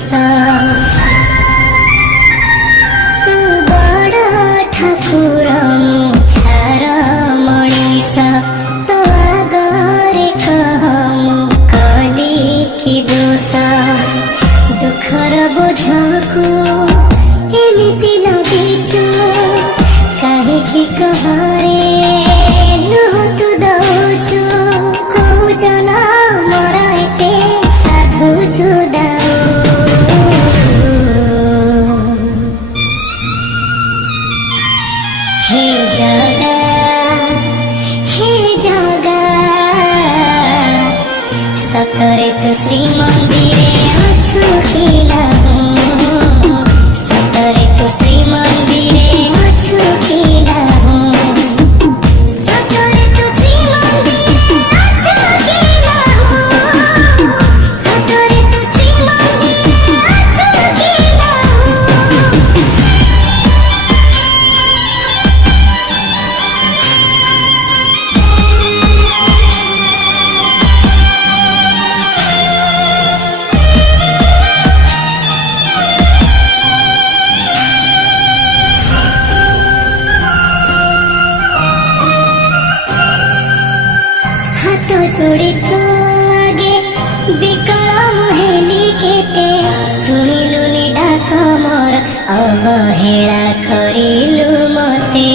सा तू बड़ा ठाकुर मुछार मणिसा तो आगरे कहूँ कली की दोसा दुखर बोझको एमिति लगिଛୁ काहेकि कहरे लुह तू दौଛୁ कहू जना मोरा एते साधु जुदाऊ हे जगा सतरे तो श्री मंदिरे अछु कि नाही सतरे तो श्री मंदिरे अछु कि नाही सतरे तो श्री मंदिरे अछु कि नाही सतरे तो श्री मंदिरे अछु कि नाही हाथ जोड़ी तो आगे बिकल मुहेली केते सुनिलु नि डाक मोर अवहेला करिलु मते।